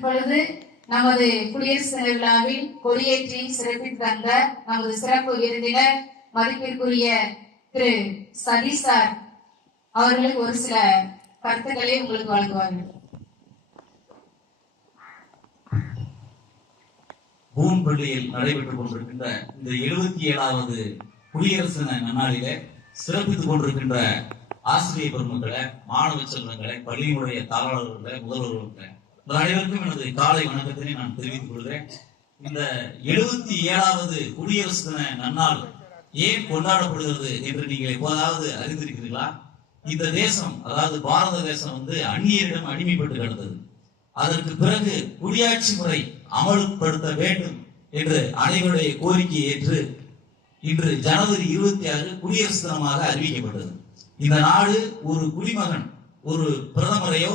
இப்பொழுது நமது குடியரசு தின விழாவில் கொடியேற்றி சிறப்பித்து தந்த நமது சிறப்பு விருந்தினர் மதிப்பிற்குரிய திரு சதீஷ் சார் அவர்களுக்கு ஒரு சில கருத்துக்களை உங்களுக்கு வழங்குவார்கள். பூம்பள்ளியில் நடைபெற்றுக் கொண்டிருக்கின்ற இந்த 77வது குடியரசு நன்னாளிலே சிறப்பித்துக் கொண்டிருக்கின்ற ஆசிரியர் பெருமக்களை, மாணவ செல்வங்களை, பள்ளியினுடைய தாளாளர்களை, முதல்வர்களை அனைவருக்கும் எனது காலை வணக்கத்தினை நான் தெரிவித்துக் கொள்கிறேன். இந்த 77வது குடியரசு தின நன்னாள் ஏன் கொண்டாடப்படுகிறது என்று நீங்கள் எப்போதாவது அறிந்திருக்கிறீர்களா? இந்த தேசம், அதாவது பாரத தேசம் அந்நியரிடம் அடிமைப்பட்டு கிடந்தது. அதற்கு பிறகு குடியாட்சி முறை அமல்படுத்த வேண்டும் என்று அனைவருடைய கோரிக்கையை ஏற்று இன்று ஜனவரி 26 குடியரசு தினமாக அறிவிக்கப்பட்டது. இந்த நாடு ஒரு குடிமகன், ஒரு பிரதமரையோ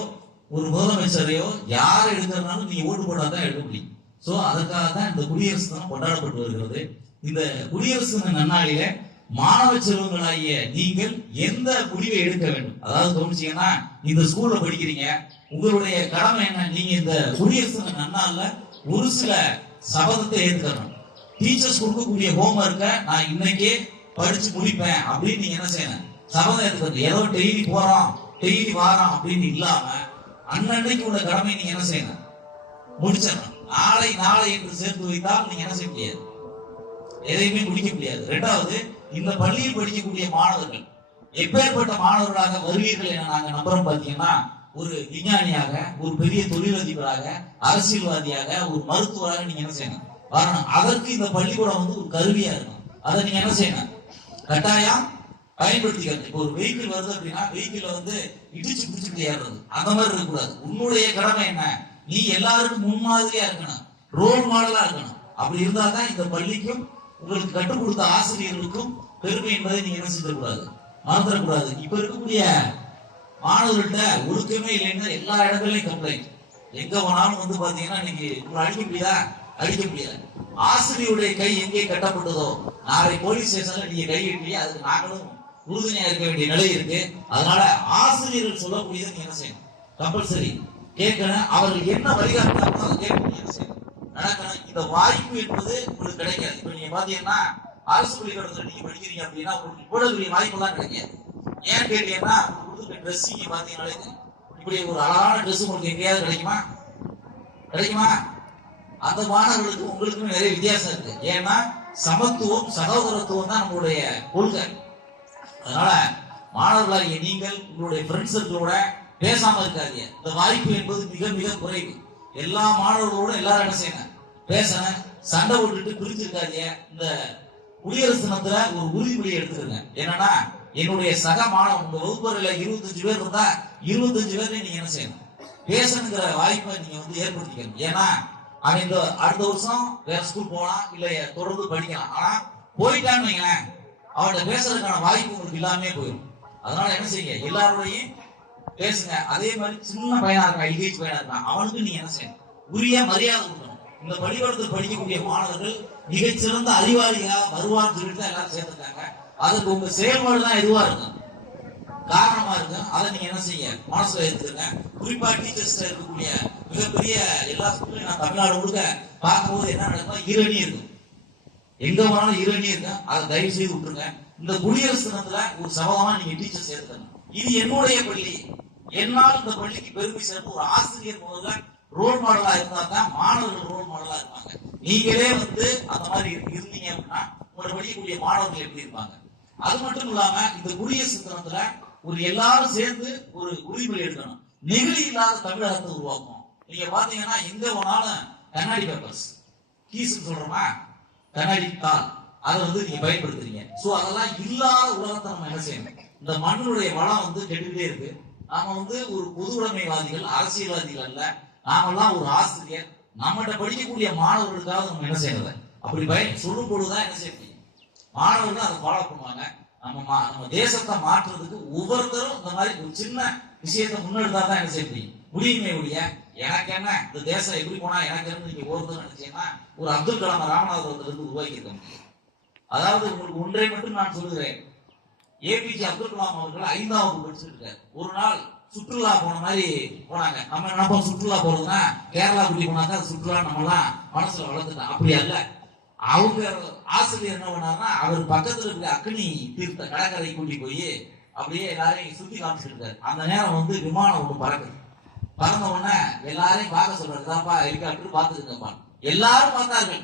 ஒரு முதலமைச்சரையோ யாரை எடுக்கிறதுனாலும் நீ ஓட்டு போடாதான் எடுக்க முடியும். சோ அதற்காக தான் இந்த குடியரசு தினம் கொண்டாடப்பட்டு வருகிறது. இந்த குடியரசு தின நன்னாளில மாணவ செல்வங்களாகிய நீங்கள் எந்த முடிவை எடுக்க வேண்டும்? அதாவது கவனிச்சீங்கன்னா, இந்த ஸ்கூல்ல படிக்கிறீங்க, உங்களுடைய கடமை என்ன? நீங்க இந்த குடியரசு தின நன்னாள்ல ஒரு சில சபதத்தை ஏற்றுக்கணும். டீச்சர்ஸ் கொடுக்கக்கூடிய ஹோம்ஒர்க்கை நான் இன்னைக்கே படிச்சு முடிப்பேன் அப்படின்னு நீங்க என்ன செய்யணும்? சபதம் ஏற்றுக்கணும். ஏதோ டெய்லி போறோம் டெய்லி வாரம் அப்படின்னு இல்லாம அன்னன்னைக்கு உள்ள கடமை நீங்க என்ன செய்யணும்? முடிச்சிடணும். நாளை நாளை என்று சேர்த்து வைத்தால் நீங்க என்ன செய்ய முடியாது? எதையுமே முடிக்க முடியாது. இரண்டாவது, இந்த பள்ளியில் படிக்கக்கூடிய மாணவர்கள் எப்பேற்பட்ட மாணவர்களாக வருவீர்கள் என நாங்க நம்புறோம். பாத்தீங்கன்னா, ஒரு விஞ்ஞானியாக, ஒரு பெரிய தொழிலதிபராக, அரசியல்வாதியாக, ஒரு மருத்துவராக நீங்க என்ன செய்யணும்? வரணும். அதற்கு இந்த பள்ளிக்கூடம் ஒரு கருவியா இருக்கும். அதை நீங்க என்ன செய்யணும்? கட்டாயம் பயன்படுத்திக்கிறது. இப்போ ஒரு வெஹிக்கிள் வருது அப்படின்னா, வெஹிக்கிள் இடிச்சு பிடிச்சிட்டு ஏறுறது அந்த மாதிரி இருக்கக்கூடாது. உன்னுடைய கடமை என்ன? நீ எல்லாருக்கும் முன்மாதிரியா இருக்கணும், ரோல் மாடலா இருக்கணும். அப்படி இருந்தா தான் இந்த பள்ளிக்கும் உங்களுக்கு கற்றுக் கொடுத்த ஆசிரியர்களுக்கும் பெருமை என்பதை நீங்க என்ன செஞ்சிடக்கூடாது, மறந்துடக்கூடாது. இப்ப இருக்கக்கூடிய மாணவர்கள்ட்ட ஒழுக்கமே இல்லைன்னு எல்லா இடங்களையும் கம்ப்ளைண்ட். எங்க போனாலும் பாத்தீங்கன்னா, இன்னைக்கு அடிக்க முடியாதா? அடிக்க முடியாது. ஆசிரியருடைய கை எங்கே கட்டப்பட்டதோ, நாளை போலீஸ் ஸ்டேஷன்ல நீங்க கை கட்டியே அதுக்கு நாங்களும் உறுதுணையா இருக்க வேண்டிய நிலை இருக்கு. அதனால ஆசிரியர்கள் சொல்லக்கூடியதை நீங்க என்ன செய்யணும்? கம்பல்சரி கேட்கணும். அவர்கள் என்ன வழிகாட்டுறாங்களோ அதை கேட்க என்ன செய்யணும்? நடக்கணும். இந்த வாய்ப்பு என்பது உங்களுக்கு கிடைக்காது. இப்ப நீங்க பாத்தீங்கன்னா, அரசு பள்ளிக்கூடத்துல நீங்க படிக்கிறீங்க அப்படின்னா உங்களுக்கு இவ்வளவு வாய்ப்பு எல்லாம் கிடைக்காது. ஏன்னு கேட்டீங்கன்னா, உங்களுக்கு ட்ரெஸ்ஸிங் பாத்தீங்கன்னாலே இப்படி ஒரு அழகான ட்ரெஸ் உங்களுக்கு எங்கேயாவது கிடைக்குமா? கிடைக்குமா? அந்த மாணவர்களுக்கு உங்களுக்கும் நிறைய வித்தியாசம் இருக்கு. ஏன்னா சமத்துவம், சகோதரத்துவம் தான் நம்மளுடைய கொள்கை. அதனால மாணவர்களாகிய நீங்கள் உங்களுடைய ஃப்ரெண்ட்ஸ் சர்க்கிளோட பேசாம இருக்காதீங்க. இந்த வாய்ப்பு என்பது மிக மிக குறைவு. எல்லா மாணவர்களோட எல்லாரும் என்ன செய்யணும்? பேசணும். சண்டை போட்டுட்டு பிரிச்சிருக்காதீங்க. இந்த குடியரசு தினத்துல ஒரு உறுதிமொழி எடுத்துருங்க. என்னன்னா, என்னுடைய சக மாணவன், உங்க வகுப்பறையில 25 பேர் இருந்தா 25 பேரை நீங்க என்ன செய்யணும்? பேசணுங்கிற வாய்ப்பை நீங்க ஏற்படுத்திக்கணும். ஏன்னா அவன் இந்த அடுத்த வருஷம் வேற ஸ்கூல் போகலாம், இல்ல தொடர்ந்து படிக்கலாம். ஆனா போயிட்டான்னு வைங்களேன், அவன்கிட்ட பேசுறதுக்கான வாய்ப்பு உங்களுக்கு இல்லாமே போயிடும். அதனால என்ன செய்யுங்க? எல்லாரோடையும் பேசுங்க. அதே மாதிரி சின்ன பையனா இருக்கான், எல்கேஜி பையனா இருக்கான், அவனுக்கு நீங்க என்ன செய்யணும்? உரிய மரியாதை கொடுக்கணும். இந்த பள்ளிக்கூடத்தில் படிக்கக்கூடிய மாணவர்கள் மிகச்சிறந்த அறிவாளியா வருவான்னு சொல்லிட்டு தான் எல்லாரும் சேர்த்துட்டாங்க. அதுக்கு உங்க செயல்பாடு தான் எதுவா இருக்கும், காரணமா இருக்கும். அதை நீங்க என்ன செய்ய மனசுல எடுத்துருங்க. குறிப்பா டீச்சர்ஸ் இருக்கக்கூடிய மிகப்பெரிய எல்லா ஸ்கூல்லையும் நான் தமிழ்நாடு முழுக்க பார்க்கும்போது என்ன நடக்கும்? ஈரணி இருக்கும். எங்க போனாலும் ஈரணி இருக்கும். அதை தயவு செய்து விட்டுருங்க. இந்த குடியரசு தினத்துல ஒரு சபதமா நீங்க டீச்சர்ஸ் எடுத்துக்கணும். இது என்னுடைய பள்ளி, என்னால் இந்த பள்ளிக்கு பெருமை சேர்ந்து ஒரு ஆசிரியர் முதல்ல ரோல் மாடலா இருந்தா தான் மாணவர்கள் ரோல் மாடலா இருப்பாங்க. நீங்களே அந்த மாதிரி இருந்தீங்க அப்படின்னா உங்களை படிக்கக்கூடிய மாணவர்கள் எப்படி இருப்பாங்க? அது மட்டும் இல்லாம இந்த குடியரசு தினத்துல ஒரு எல்லாரும் சேர்ந்து ஒரு உறுதிமொழி எடுக்கணும். நெகிழி இல்லாத தமிழகத்தை உருவாக்கும். நீங்க பாத்தீங்கன்னா, எங்க போனாலும் கண்ணாடி பேப்பர்ஸ், கீஸ் சொல்றோமா, கண்ணாடி தாள், அதை நீங்க பயன்படுத்துறீங்க. சோ அதெல்லாம் இல்லாத உலகத்தை நம்ம என்ன செய்யணும்? இந்த மண்ணுடைய வளம் கெட்டுக்கிட்டே இருக்கு. நாம ஒரு பொது உடைமைவாதிகள், அரசியல்வாதிகள் அல்ல. நாமெல்லாம் ஒரு ஆசிரியர். நம்மகிட்ட படிக்கக்கூடிய மாணவர்களுக்காக நம்ம என்ன செய்யறது? அப்படி சொல்லும் பொழுதுதான் என்ன செய்ய முடியும்? மாணவர்கள் அதை ஃபாலோ பண்ணுவாங்க. நம்ம தேசத்தை மாற்றுறதுக்கு ஒவ்வொருத்தரும் இந்த மாதிரி ஒரு சின்ன விஷயத்தை முன்னெடுத்தா தான் என்ன செய்ய முடியும்? முடியுமே ஒழிய எனக்கு என்ன, இந்த தேசம் எப்படி போனா எனக்கு என்ன நீங்க ஒருத்தர் நினைச்சீங்கன்னா ஒரு அப்துல் கலாம் ராமநாதபுரத்துல உருவாக்கி இருக்க முடியும். அதாவது உங்களுக்கு ஒன்றை மட்டும் நான் சொல்லுகிறேன். ஏபிஜே அப்துல் கலாம் அவர்கள் 5வது படிச்சுட்டு இருக்காரு. ஒரு நாள் சுற்றுலா போன மாதிரி போனாங்க. நம்ம நினைப்போம் சுற்றுலா போறதுன்னா கேரளா கூட்டி போனாக்கா அது சுற்றுலா நம்மலாம் மனசுல வளர்த்துட்டோம். அப்படி அல்ல. அவங்க ஆசிரியர் என்ன பண்ணாருன்னா அவர் பக்கத்துல இருக்க அக்னி தீர்த்த கடற்கரை கூட்டி போய் அப்படியே எல்லாரையும் சுத்தி காமிச்சிட்டு இருக்காரு. அந்த நேரம் வந்து விமானம் ஒண்ணு பறக்குது. பறந்த உடனே எல்லாரையும் பார்க்க சொல்றாரு. இதாப்பா ஹெலிகாப்டர் பார்த்துருங்கப்பா. எல்லாரும் பார்த்தார்கள்,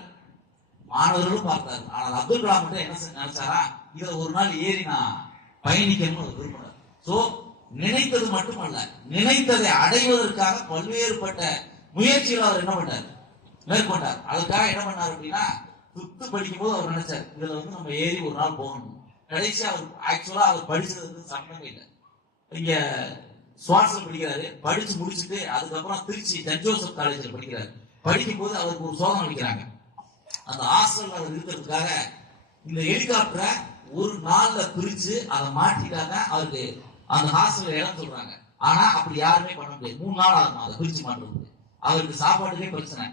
மாணவர்களும் பார்த்தார்கள். ஆனால் அப்துல் கலாம் மட்டும் என்ன நினைச்சாரா, இதை ஒரு நாள் ஏறி நான் பயணிக்கணும்னு விரும்பினார். சோ நினைத்தது மட்டுமல்ல, நினைத்ததை அடைவதற்காக பல்வேறுபட்ட முயற்சிகள் அவர் என்ன பண்ணார், மேற்கொண்டார். அதுக்காக என்ன பண்ணார் அப்படின்னா, சுத்து படிக்கும் போது அவர் நினைச்சார் இதுல வந்து நம்ம ஏறி ஒரு நாள் போகணும். கடைசி அவர் ஆக்சுவலா அவர் படிச்சது சம்பந்தமே இல்லை. இங்க சுவாசம் படிக்கிறாரு, படிச்சு முடிச்சுட்டு அதுக்கப்புறம் திருச்சி சென்ட் ஜோசப் காலேஜில் படிக்கிறாரு. படிக்கும் போது அவருக்கு ஒரு சோதனை அளிக்கிறாங்க. அந்த ஹாஸ்டல் அவர் இருக்கிறதுக்காக இந்த ஹெலிகாப்டரை ஒரு நாள்ல பிரிச்சு அதை மாட்டிட்டாங்க. அவருக்கு அந்த ஹாஸ்டல்ல இடம் சொல்றாங்க. ஆனா அப்படி யாருமே பண்ண முடியாது. 3 நாள் ஆகும் அதை பிரிச்சு மாட்டுறது. அவருக்கு சாப்பாட்டுக்கே பிரச்சனை.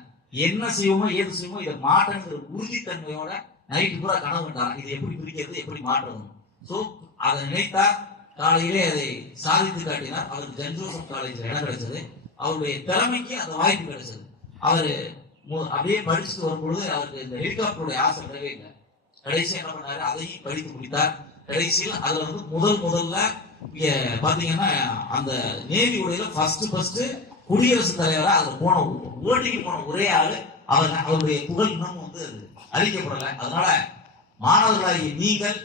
என்ன செய்வோமோ ஏது செய்வோமோ இதை மாட்டங்கிற உறுதித்தன்மையோட நைட்டு பூரா கனவு கண்டாங்க. இதை எப்படி பிரிக்கிறது, எப்படி மாற்றுறது. சோ அதை நினைத்தா காலையிலே அதை சாதித்து காட்டினார். அவருக்கு சென்ட் ஜோசப் காலேஜில் இடம் கிடைச்சது. அவருடைய திறமைக்கு அந்த வாய்ப்பு கிடைச்சது. அவரு அப்படியே படிச்சுட்டு வரும்பொழுது அவருக்கு இந்த ஹெலிகாப்டருடைய ஆசை நிறைவே இல்லை. கடைசி என்ன பண்ணாரு, அதையும் படித்து முடித்தார். கடைசியில் அதுல வந்து முதல்ல இங்க பாத்தீங்கன்னா அந்த நேவி உடையில ஃபர்ஸ்ட் குடியரசுத் தலைவரா அதுல போன ஓட்டிக்கு போன ஒரே ஆளு அவர். அவருடைய புகழ் இன்னமும் வந்து அது அழிக்கப்படலை. அதனால மாணவர்களாகிய நீங்கள்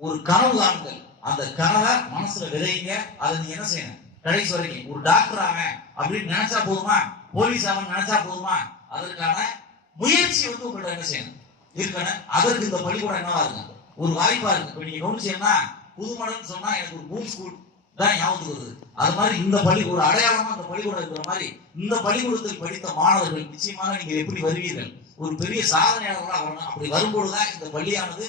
ஒரு கனவு காணுங்கள். அந்த கனவை மனசுல விதைங்க. அதை நீங்க என்ன செய்யணும், கடைசி வரைக்கும் ஒரு டாக்டர் ஆவேன் அப்படின்னு நினைச்சா போதுமா, போலீஸ் ஆவன் நினைச்சா போதுமா, அதற்கான முயற்சி வந்து உங்கள்ட்ட என்ன செய்யணும், இருக்கணும். அதற்கு இந்த பள்ளிக்கூடம் என்னவா இருக்கு, ஒரு வாய்ப்பா இருக்கு. இப்ப நீங்க கவனிச்சீங்கன்னா புதுமடன்னு சொன்னா எனக்கு ஒரு பூம் ஸ்கூல் தான் ஞாபகத்துக்கு வருது. அது மாதிரி இந்த பள்ளி ஒரு அடையாளமா அந்த பள்ளிக்கூடம் இருக்கிற மாதிரி இந்த பள்ளிக்கூடத்தில் படித்த மாணவர்கள் நிச்சயமாக நீங்க எப்படி வருவீர்கள், ஒரு பெரிய சாதனையாளர்களா வரணும். அப்படி வரும்போதுதான் இந்த பள்ளியானது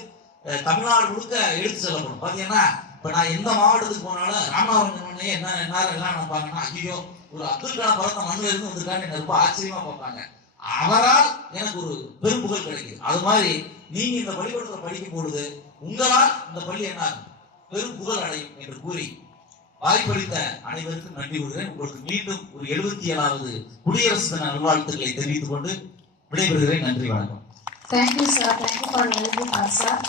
தமிழ்நாடு முழுக்க எடுத்து செல்லப்படும். பாத்தீங்கன்னா இப்ப நான் எந்த மாவட்டத்துக்கு போனாலும் ராமநாதபுரம் என்ன எல்லாம் நினைப்பாங்கன்னா, ஐயோ ஒரு அப்துல் கலாம் பிறந்த மண்ணில இருந்து வந்திருக்கான்னு ரொம்ப ஆச்சரியமா பார்ப்பாங்க. அவரால் எனக்கு ஒரு பெரும்புகழ் கிடைக்குது. அது மாதிரி நீங்க இந்த பள்ளிக்கூடத்தில் படிக்கும் பொழுது உங்களால் இந்த பள்ளி என்ன பெரும் புகழ் அடையும் என்று கூறி வாய்ப்பளித்த அனைவருக்கும் நன்றி கூறுகிறேன். உங்களுக்கு மீண்டும் ஒரு 77வது குடியரசு தின நல்வாழ்த்துக்களை தெரிவித்துக் கொண்டு விடைபெறுகிறேன். நன்றி, வணக்கம். Thank you sir. Thank you for welcome sir.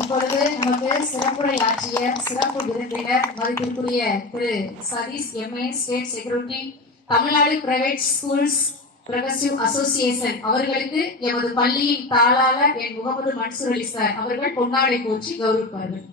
இப்பொழுது நமக்கு சிறப்புரை ஆற்றிய சிறப்பு விருந்தினர் மதிப்பிற்குரிய திரு Sathish MA, state security, Tamil Nadu private schools progressive association அவர்களுக்கு எமது பள்ளியின் தாளாளர் என் முகமது மன்சூர் அலி சார் அவர்கள் பொன்னாடை போற்றி கௌரவிப்பார்கள்.